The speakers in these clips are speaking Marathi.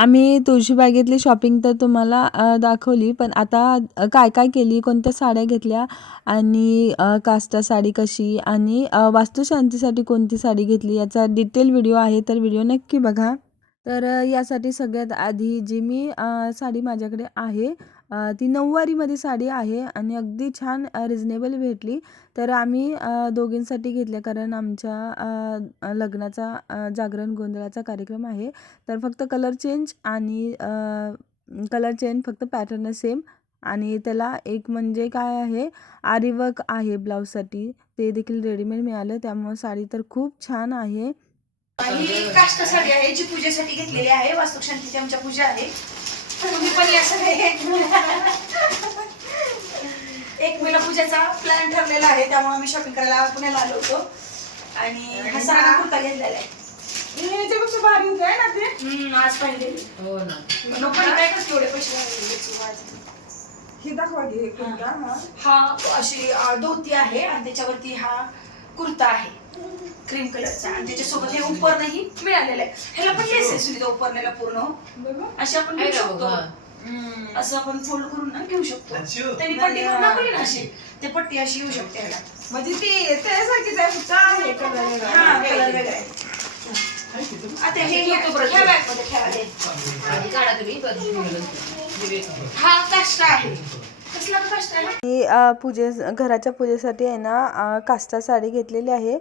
आम्ही तुळशीबागेतली शॉपिंग तर तुम्हाला दाखवली. पण आता काय-काय केली, कोणत्या साड्या घेतल्या आणि काष्टा साडी कशी आणि वास्तुशांतीसाठी कोणती साडी घेतली याचा डिटेल व्हिडिओ आहे, तर व्हिडिओ नक्की बघा. तर यासाठी सगळ्यात आधी जी मी साडी माझ्याकडे आहे, ती नऊवारीमध्ये साडी आहे आणि अगदी छान रिझनेबल भेटली. तर आम्ही दोघींसाठी घेतल्या कारण आमच्या लग्नाचा जागरण गोंधळाचा कार्यक्रम आहे. तर फक्त कलर चेंज आणि कलर चेंज, फक्त पॅटर्न सेम आणि त्याला एक म्हणजे काय आहे, आरी वर्क आहे ब्लाऊजसाठी. ते देखील रेडीमेड मिळालं, त्यामुळे साडी तर खूप छान आहे. ही काष्ट साडी आहे जी पूजेसाठी घेतलेली आहे. वास्तुशांतीची आमच्या पूजा आहे. तुम्ही पण या सगळे एक महिना पूजेचा प्लॅन ठरलेला आहे, त्यामुळे आम्ही शॉपिंग करायला पुण्याला आलो होतो आणि हा साडा कुर्ता घेतलेला आहे. याच्यापेक्षा भारी होते ना ते. आज पाहिजे हो ना. नको काय करते एवढे पैसे लागले. हे दाखवा घे कुर्ता. हा अशी धोती आहे आणि त्याच्यावरती हा कुर्ता आहे क्रीम कलरचा आणि त्याच्यासोबत हे उपरही मिळालेलं आहे. ह्याला पण लेस आहे सुद्धा उपरलेला पूर्ण अशी आपण घेऊ शकतो. असं आपण फोल्ड करून ना घेऊ शकतो. त्यांनी पट्टी करून दाखवली ना अशी, ते पट्टी अशी येऊ शकते ह्याला. म्हणजे ती त्यासारखीच आहे फक्त आहे कलर वेगळा. हा कलर वेगळा आहे. आता हे घेतो बरं, ह्या बॅग मध्ये ठेवा हे. काढा तुम्ही. हा काष्टा आहे. कसला काष्टा आहे? मी घराच्या पूजेसाठी आहे ना काष्टा साडी घेतलेली आहे,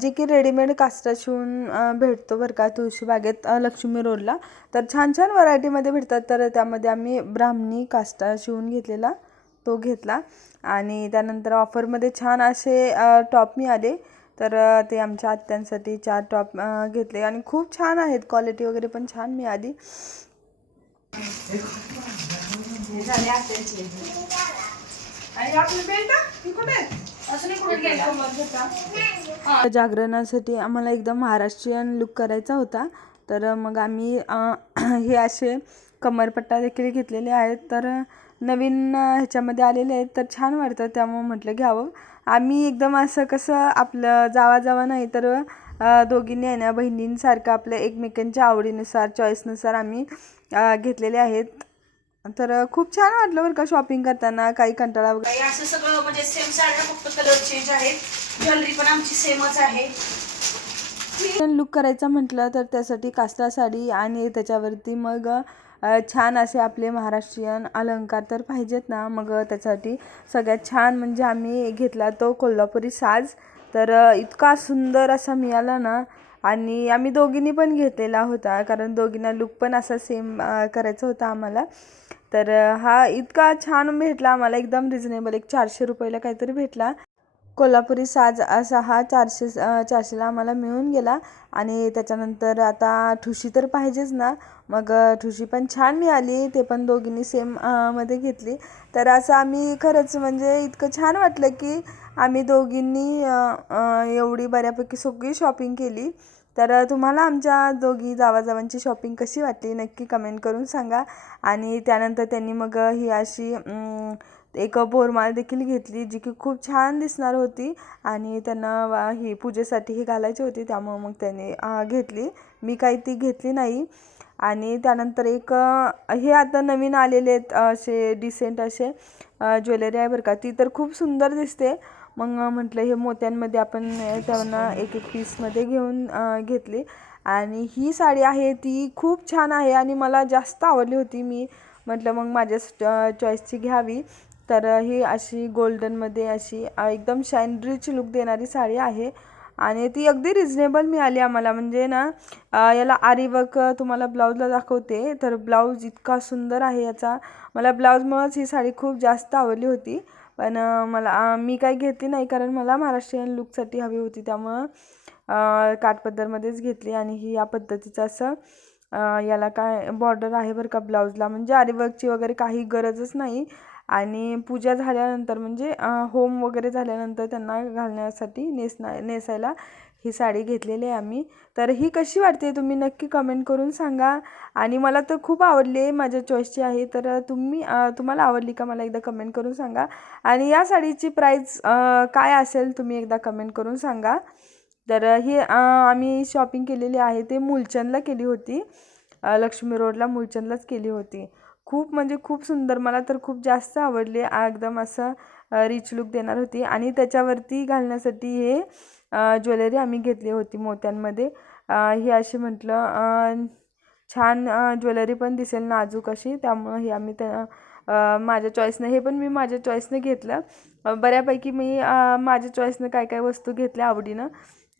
जी की रेडीमेड काष्टा शिवून भेटतो बरं का तुळशीबागेत लक्ष्मी रोडला. तर छान छान व्हरायटीमध्ये भेटतात. तर त्यामध्ये आम्ही ब्राह्मणी काष्टा शिवून घेतलेला, तो घेतला आणि त्यानंतर ऑफरमध्ये छान असे टॉप मिळाले. तर ते आमच्या आत्यांसाठी 4 टॉप घेतले आणि खूप छान आहेत, क्वालिटी वगैरे पण छान मिळाली. जागरणासाठी आम्हाला एकदम महाराष्ट्रीयन लुक करायचा होता. तर मग आम्ही हे असे कमरपट्टा देखील घेतलेले आहेत. तर नवीन ह्याच्यामध्ये आलेले आहेत, तर छान वाटतं, त्यामुळे म्हटलं घ्यावं. आम्ही एकदम असं कसं आपलं जावा नाही, तर दोघींनी आहे ना बहिणींसारखं आपल्या एकमेकांच्या आवडीनुसार चॉईसनुसार आम्ही घेतलेले आहेत. तर खूप छान वाटलं बरं का शॉपिंग करताना, काही कंटाळा वगैरे. असं सगळं म्हणजे सेम साड्या, फक्त कलर चेंज आहे. ज्वेलरी पण आमची सेमच आहे. लुक करायचा म्हटलं तर त्यासाठी काष्टा साडी आणि त्याच्यावरती मग छान असे आपले महाराष्ट्रीयन अलंकार तर पाहिजेत ना. मग त्यासाठी सगळ्यात छान म्हणजे आम्ही घेतला तो कोल्हापुरी साज. तर इतका सुंदर असा मिळाला ना आणि आम्ही दोघींनी पण घेतलेला होता कारण दोघींना लुक पण असा सेम करायचा होता आम्हाला. तर हा इतका छान भेटला आम्हाला, एकदम रिजनेबल, एक 400 रुपयाला काहीतरी भेटला. कोल्हापुरी साज असा हा 400ला आम्हाला मिळून गेला. आणि त्याच्यानंतर आता ठुशी तर पाहिजेच ना, मग ठुशी पण छान मिळाली, ते पण दोघींनी सेम मध्ये घेतली. तर असं आम्ही खरंच म्हणजे इतकं छान वाटलं की आम्ही दोघींनी एवढी बऱ्यापैकी सगळी शॉपिंग केली. तर तुम्हाला आमच्या दोघी जावाजावांची शॉपिंग कशी वाटली नक्की कमेंट करून सांगा. आणि त्यानंतर त्यांनी मग ही अशी एक बोरमाळ देखील घेतली, जी की खूप छान दिसणार होती आणि त्यांना ही पूजेसाठी ही घालायची होती, त्यामुळं मग त्यांनी घेतली. मी काही ती घेतली नाही. आणि त्यानंतर एक हे आता नवीन आलेले आहेत असे डिसेंट असे ज्वेलरी आहे बरं का, ती तर खूप सुंदर दिसते. मग म्हटलं हे मोत्यांमध्ये आपण त्यांना एक एक पीसमध्ये घेऊन घेतली. आणि ही साडी आहे ती खूप छान आहे आणि मला जास्त आवडली होती. मी म्हटलं मग माझ्या चॉईसची घ्यावी. तर ही अशी गोल्डनमध्ये अशी एकदम शाईन रिच लुक देणारी साडी आहे आणि ती अगदी रिजनेबल मिळाली आम्हाला. म्हणजे ना याला आरी वर्क तुम्हाला ब्लाऊजला दाखवते, तर ब्लाऊज इतका सुंदर आहे याचा. मला ब्लाऊजमुळंच ही साडी खूप जास्त आवडली होती. पण मी काही घेतली नाही कारण मला महाराष्ट्रीयन लुकसाठी हवी होती, त्यामुळं काठपदरमध्येच घेतली. आणि ही या पद्धतीचं असं याला काय बॉर्डर आहे बरं का ब्लाऊजला, म्हणजे आरीवर्कची वगैरे काही गरजच नाही. आणि पूजा झाल्यानंतर म्हणजे होम वगैरे झाल्यानंतर त्यांना घालण्यासाठी नेसायला ही साडी घेतलेली आहे आम्ही. तर ही कशी वाटते तुम्ही नक्की कमेंट करून सांगा. आणि मला तर खूप आवडली, माझ्या चॉईसची आहे. तर तुम्हाला आवडली का मला एकदा कमेंट करून सांगा. आणि या साडीची प्राईस काय असेल तुम्ही एकदा कमेंट करून सांगा. तर ही आम्ही शॉपिंग केलेली आहे ते मूलचंदला केली होती. लक्ष्मी रोडला मुलचंदलाच केली होती. खूप म्हणजे खूप सुंदर, मला तर खूप जास्त आवडली. एकदम असं रिच लुक देणार होती आणि त्याच्यावरती घालण्यासाठी हे ज्वेलरी आम्ही घेतली होती मोत्यांमध्ये. ही अशी म्हटलं छान ज्वेलरी पण दिसेल नाजूक अशी, त्यामुळं हे आम्ही माझ्या चॉईसनं, हे पण मी माझ्या चॉईसनं घेतलं. बऱ्यापैकी मी माझ्या चॉईसनं काय काय वस्तू घेतल्या आवडीनं,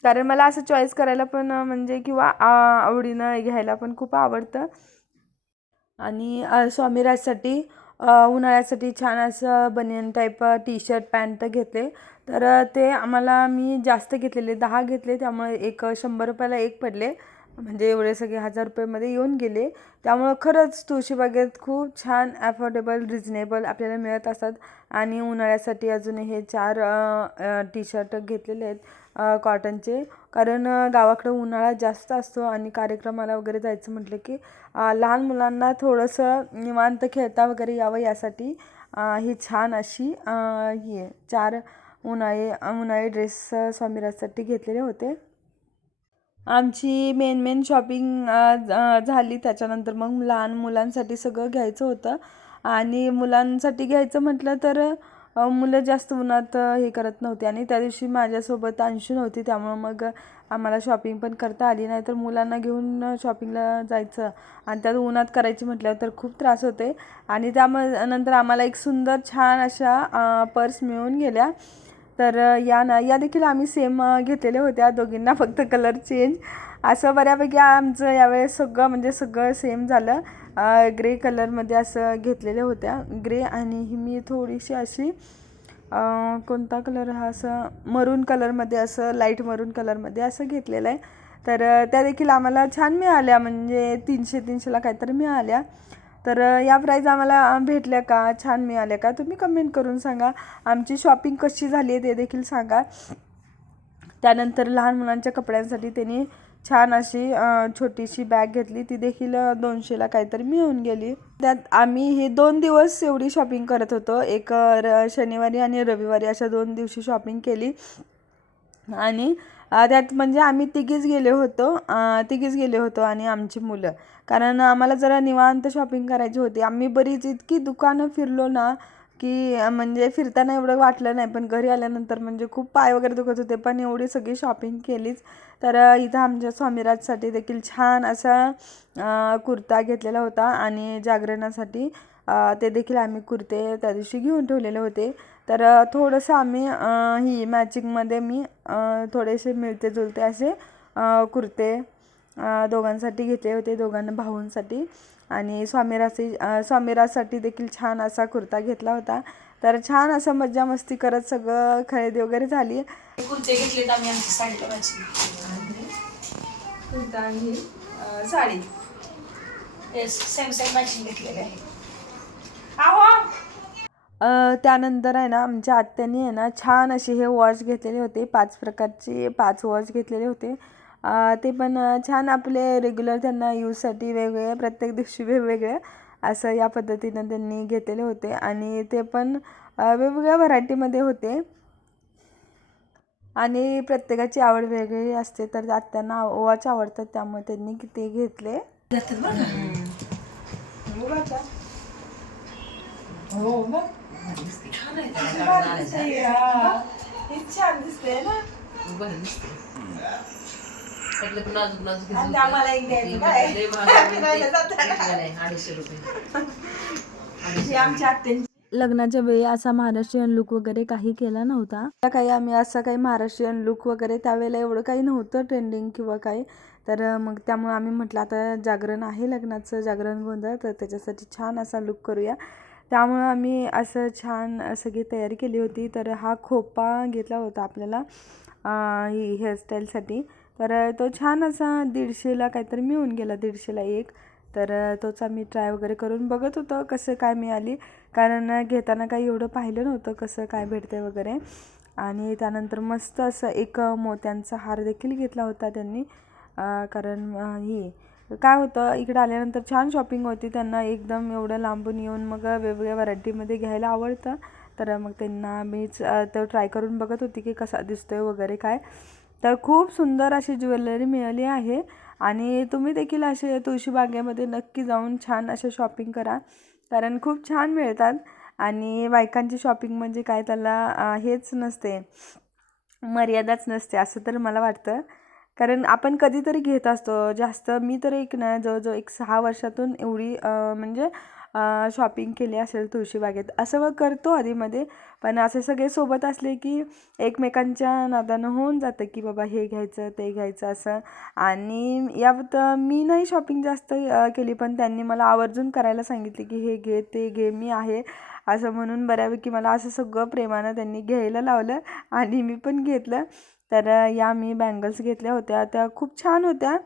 कारण मला असं चॉईस करायला पण म्हणजे किंवा आवडीनं घ्यायला पण खूप आवडतं. आणि स्वामीराजसाठी उन्हाळ्यासाठी छान असं बनियन टाईप टी शर्ट पॅन्ट घेतले. तर ते आम्हाला मी जास्त घेतलेले, 10 घेतले, त्यामुळे एक 100 रुपयाला एक पडले, म्हणजे एवढे सगळे 1000 रुपयामध्ये येऊन गेले. त्यामुळं खरंच तुळशीबागेत खूप छान ॲफोर्डेबल रिजनेबल आपल्याला मिळत असतात. आणि उन्हाळ्यासाठी अजून हे 4 टी शर्ट घेतलेले आहेत कॉटनचे, कारण गावाकडं उन्हाळा जास्त असतो आणि कार्यक्रमाला वगैरे जायचं म्हटलं की लहान मुलांना थोडंसं निवांत खेळता वगैरे यावं यासाठी ही छान अशी ही 4 उन्हाळी ड्रेस स्वामीराजसाठी घेतलेले होते. आमची मेन शॉपिंग झाली. त्याच्यानंतर मग लहान मुलांसाठी सगळं घ्यायचं होतं. आणि मुलांसाठी घ्यायचं म्हटलं तर मुलं जास्त उन्हात हे करत नव्हती आणि त्या दिवशी माझ्यासोबत अंशू नव्हती, त्यामुळं मग आम्हाला शॉपिंग पण करता आली नाही. तर मुलांना घेऊन शॉपिंगला जायचं आणि त्यात उन्हात करायची म्हटल्यावर तर खूप त्रास होते. आणि नंतर आम्हाला एक सुंदर छान अशा पर्स मिळून गेल्या. तर या देखील आम्ही सेम घेतलेल्या होत्या, दोघींना फक्त कलर चेंज. असं बऱ्यापैकी आमचं यावेळेस सगळं म्हणजे सगळं सेम झालं. ग्रे कलरमध्ये असं घेतलेल्या होत्या, ग्रे. आणि ही मी थोडीशी अशी कोणता कलर हा, असं मरून कलरमध्ये, असं लाईट मरून कलरमध्ये असं घेतलेलं आहे. तर त्या देखील आम्हाला छान मिळाल्या, म्हणजे 300-300ला काहीतरी मिळाल्या. तर या प्राईज आम्हाला भेटल्या का, छान मिळाल्या का, तुम्ही कमेंट करून सांगा. आमची शॉपिंग कशी झाली आहे ते देखील सांगा. त्यानंतर लहान मुलांच्या कपड्यांसाठी त्यांनी छान अशी छोटीशी बॅग घेतली, ती देखील 200ला काहीतरी मिळून गेली. त्यात आम्ही हे 2 दिवस एवढी शॉपिंग करत होतो. एक शनिवारी आणि रविवारी अशा 2 दिवशी शॉपिंग केली. आणि त्यात म्हणजे आम्ही तिघीच गेले होतो आणि आमची मुलं, कारण आम्हाला जरा निवांत शॉपिंग करायची होती. आम्ही बरीच इतकी दुकानं फिरलो ना की म्हणजे फिरताना एवढं वाटलं नाही, पण घरी आल्यानंतर म्हणजे खूप पाय वगैरे दुखत होते, पण एवढी सगळी शॉपिंग केलीच. तर इथं आमच्या स्वामीराजसाठी देखील छान असा कुर्ता घेतलेला होता आणि जागरणासाठी ते देखील आम्ही कुर्ते त्या दिवशी घेऊन ठेवलेले होते. तर थोडंसं आम्ही ही मॅचिंगमध्ये मी थोडेसे मिळते जुळते असे कुर्ते दोघांसाठी घेतले होते, दोघांना भाऊंसाठी. आणि स्वामीराजसाठी देखील छान असा कुर्ता घेतला होता. तर छान असं मज्जा मस्ती करत सगळं खरेदी वगैरे झाली. कुर्ते घेतलेत आम्ही आमची साडीला मॅचिंग, कुर्ता आणि साडी सेम मॅचिंग घेतलेले आहे. त्यानंतर आहे ना आमच्या आत्याने आहे ना छान असे हे वॉच घेतलेले होते, 5 प्रकारचे 5 वॉच घेतलेले होते. ते पण छान आपले रेग्युलर त्यांना यूजसाठी वेगवेगळे, प्रत्येक दिवशी वेगवेगळे असं या पद्धतीनं त्यांनी घेतलेले होते. आणि ते पण वेगवेगळ्या व्हरायटीमध्ये होते आणि प्रत्येकाची आवड वेगळी असते. तर आत्यांना वॉच आवडतात, त्यामुळे त्यांनी ते घेतले. हो मग छान दिसते ना. आम्हाला एक द्यायचं काय, आमच्या आत्यांची लग्नाच्या वेळी असा महाराष्ट्रीयन लुक वगैरे काही केला नव्हता. काही आम्ही असं काही महाराष्ट्रीयन लुक वगैरे त्यावेळेला एवढं काही नव्हतं ट्रेंडिंग किंवा काही. तर मग त्यामुळे आम्ही म्हटलं आता जागरण आहे, लग्नाचं जागरण गोंधळ, तर त्याच्यासाठी छान असा लुक करूया. त्यामुळं आम्ही असं छान सगळी तयारी केली होती. तर हा खोपा घेतला होता आपल्याला ही हेअरस्टाईलसाठी. तर तो छान असा 150ला काहीतरी मिळून गेला, 150ला एक. तर तोच आम्ही ट्राय वगैरे करून बघत होतो कसं काय मिळाली, कारण घेताना काही एवढं पाहिलं नव्हतं कसं काय भेटते वगैरे. आणि त्यानंतर मस्त असं एक मोत्यांचा हार देखील घेतला होता त्यांनी, कारण ही काय होतं इकडे आल्यानंतर छान शॉपिंग होती. त्यांना एकदम एवढं लांबून येऊन मग वेगवेगळ्या व्हरायटीमध्ये घ्यायला आवडतं. तर मग त्यांना मीच तो ट्राय करून बघत होती की कसा दिसतोय वगैरे काय. तर खूप सुंदर अशी ज्वेलरी मिळाली आहे. आणि तुम्ही देखील असे तुळशीबागेमध्ये नक्की जाऊन छान असे शॉपिंग करा, कारण खूप छान मिळतात. आणि बायकांची शॉपिंग म्हणजे काय, त्याला हेच नसते, मर्यादाच नसते असं तर मला वाटतं. कारण आपण कधीतरी घेत असतो जास्त. मी तर एक ना जवळजवळ एक 6 वर्षातून एवढी म्हणजे शॉपिंग केली असेल तुळशीबागेत. असं मग करतो आधीमध्ये, पण असे सगळे सोबत असले की एकमेकांच्या नादानं होऊन जातं की बाबा हे घ्यायचं ते घ्यायचं असं. आणि यात मी नाही शॉपिंग जास्त केली, पण त्यांनी मला आवर्जून करायला सांगितले की हे घे ते घे, मी आहे असं म्हणून बऱ्यापैकी मला असं सगळं प्रेमानं त्यांनी घ्यायला लावलं आणि मी पण घेतलं. तर या मी बँगल्स घेतल्या होत्या, त्या खूप छान होत्या.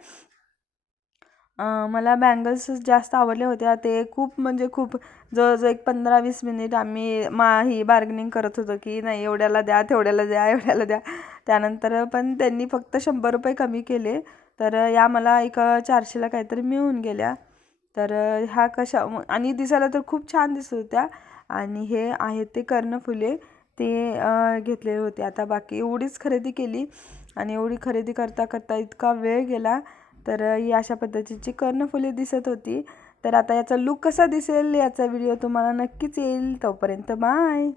मला बँगल्स जास्त आवडल्या होत्या. ते खूप म्हणजे खूप जवळजवळ एक 15-20 मिनिट आम्ही ही बार्गेनिंग करत होतो की नाही एवढ्याला द्या, तेवढ्याला द्या, एवढ्याला द्या. त्यानंतर पण त्यांनी फक्त 100 रुपये कमी केले, तर या मला एक 400ला काहीतरी मिळून गेल्या. तर ह्या कशा आणि दिसायला तर खूप छान दिसत होत्या. आणि हे आहेत ते कर्णफुले, ते घेतलेले होते. आता बाकी एवढीच खरेदी केली आणि एवढी खरेदी करता करता इतका वेळ गेला. तर ही अशा पद्धतीची कर्णफुले दिसत होती. तर आता याचा लूक कसा दिसेल याचा व्हिडिओ तुम्हाला नक्कीच येईल. तोपर्यंत बाय.